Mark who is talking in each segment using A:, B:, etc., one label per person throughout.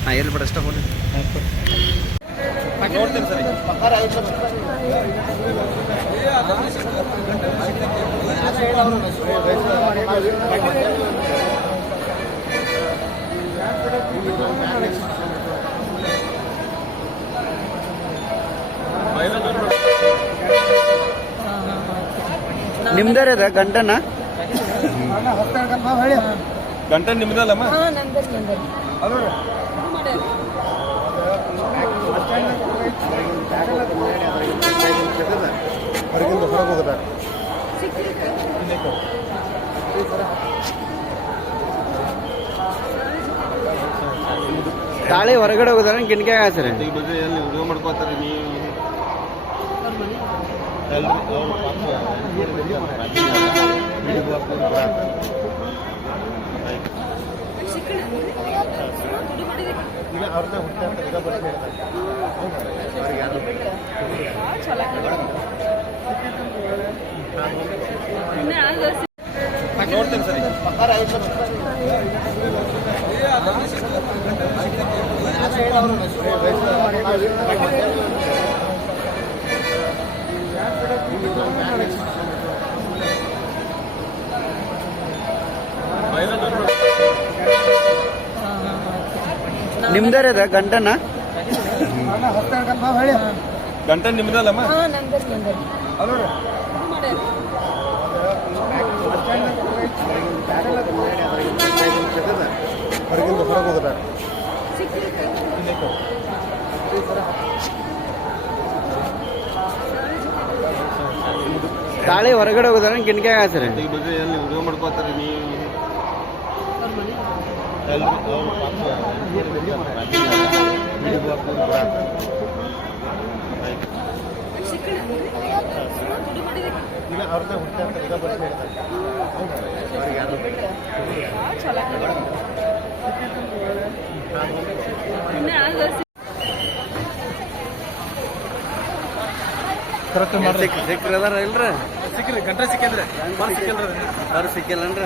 A: ಹಾಂ ಎಲ್ಲಿ ಬಿಡ ಅಷ್ಟ ಕೊಡಿ
B: ನೋಡ್ತೀನಿ ಸರ್
A: ನಿಮ್ದಾರ ಅದ ಗಂಟನ
B: ಗಂಟೆ ನಿಮ್ದಲ್ಲಮ್ಮ?
C: ಹೊರಗಿಂದ ಹೊರಗೆ
A: ತಾಳಿ ಹೊರಗಡೆ ಹೋಗೋದಾರ ಆಗ್ತಾರೆ ಹಾಕ್ತಾರೆ
B: ಈಗ ಬಿಡ್ರಿ ಎಲ್ಲಿ ವಿಡಿಯೋ ಮಾಡ್ಕೋತಾರೆ ನೀವು ಎಲ್ರಿ ಅವ್ರು ಪಾಪ
C: ಈಗ ಅವ್ರನ್ನ ಹುಡ್ಕಾಡ್ತಾರೆ ಈಗ ಬರ್ತೀನಿ ಹೇಳ್ತಾರೆ. ಅವ್ರಿಗೆ ಯಾರು
B: ನೋಡ್ತೀನಿ ಸರ್
A: ನಿಮ್ದಾರ ಅದ ಗಂಟನ
B: ಗಂಟೆ ನಿಮ್ದಲ್ಲಮ್ಮ?
D: ಹಾ ನಂದರಿ ನಂದರಿ
C: ಹೊರಗಿಂದ
A: ತಾಳಿ ಹೊರಗಡೆ ಹೋಗೋದಾರ ಹಾಕ್ತಾರೆ
B: ಎಲ್ಲಿ ವಿಡಿಯೋ ಮಾಡ್ಕೋತಾರೆ ನೀವು
C: ಅವ್ರನ್ನ. ಅವ್ರಿಗೆ ಯಾರು
A: ಇಲ್ರ
B: ಸಿಕ್ಕ್ರಿ ಗಂಟೆ ಸಿಕ್ಕಿದ್ರೆ
E: ಬರ್ ಸಿಕ್ಕಿಲ್ಲ ಬರ್ ಸಿಕ್ಕಿಲ್ಲ ಅಂದ್ರೆ?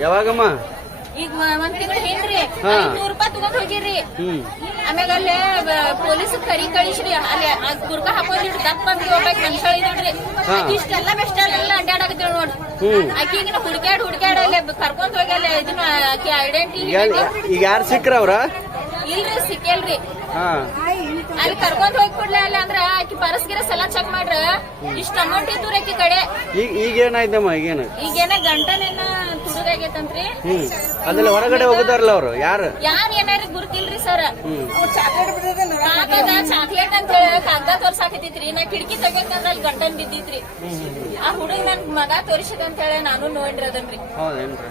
A: ಯಾವಾಗಮ್ಮ?
E: ಈಗ ಒಂದ್ ತಿಂಗಳು ಹಿಂದ್ರಿ. ಐದ್ನೂರು ರೂಪಾಯಿ ತಗೊಂಡ್ ಹೋಗಿರಿ ಆಮ್ಯಾಗ ಅಲ್ಲೇ ಪೊಲೀಸ್ ಕರಿ ಕಳಿಸ್ರಿ. ಅಲ್ಲೇ ಗುರ್ಕ ಹಾಕೋದ್ರಿ ದಪ್ಪ ಬಂದ್ರಿ ಒಬ್ಬಾಕಿ ಮನುಷ್ಯ ಇದ್ರಿ
A: ಹಾ.
E: ಇಷ್ಟೆಲ್ಲ ಬೆಸ್ಟ್ ಎಲ್ಲ ಅಡ್ಡಾಡಕತ್ತಿಳ ನೋಡ್ರಿ. ಆಕಿಗಿನ ಹುಡ್ಕ್ಯಾಡ್ ಹುಡ್ಕ್ಯಾಡ್ ಅಲ್ಲೇ ಕರ್ಕೊಂಡ್ ಹೋಗಿ ಅಲ್ಲೇ ಇದನ್ನ ಆಕಿ ಐಡೆಂಟಿ
A: ಈಗ ಯಾರು ಸಿಕ್ಕ್ರ ಅವ್ರ?
E: ಇಲ್ರಿ ಸಿಕ್ಕಲ್ರಿ ಅಲ್ಲಿ ಕರ್ಕೊಂಡ್ ಹೋಗಿ ಕೊಡ್ಲಿ ಅಲ್ಲ ಪರಸ್ ಗಿರಸ್ ಎಲ್ಲ ಚೆಕ್ ಮಾಡ್ರ? ಇಷ್ಟ ಅಮೌಂಟ್ ಇದ್ದು ಕಡೆ?
A: ಈಗ ಈಗ ಏನಾಯ್ತಮ್ಮ ಈಗೇನ?
E: ಈಗೇನ ಗಂಟನೇನ ತುಡುಗಾಗೈತಂತ್ರಿ?
A: ಅದಲ್ಲ ಹೊರಗಡೆ ಹೋಗುದಾರಲ್ಲ ಅವ್ರು ಯಾರು?
E: ಯಾರು ಏನಾರ ಗುರುತಿಲ್ರಿ ಸರ್? ಕಾಗದ ಚಾಕ್ಲೇಟ್ ಅಂತ ಹೇಳಿ ಕಾಗದ ತೋರ್ಸಾಕೈತಿತ್ರಿ ನಾ ಕಿಟಕಿ ತೆಗಿಯಕಂದ್ರ ಅಲ್ಲಿ ಗಂಟನ್ ಬಿದ್ದಿತ್ರಿ. ಆ ಹುಡುಗ ನನ್ ಮಗ ತೋರಿಸಿದ ಅಂತ ಹೇಳಿ ನಾನು ನೋಡ್ರಿ ಅದನ್ರಿ.
A: ಹೌದೇನ್ರಿ?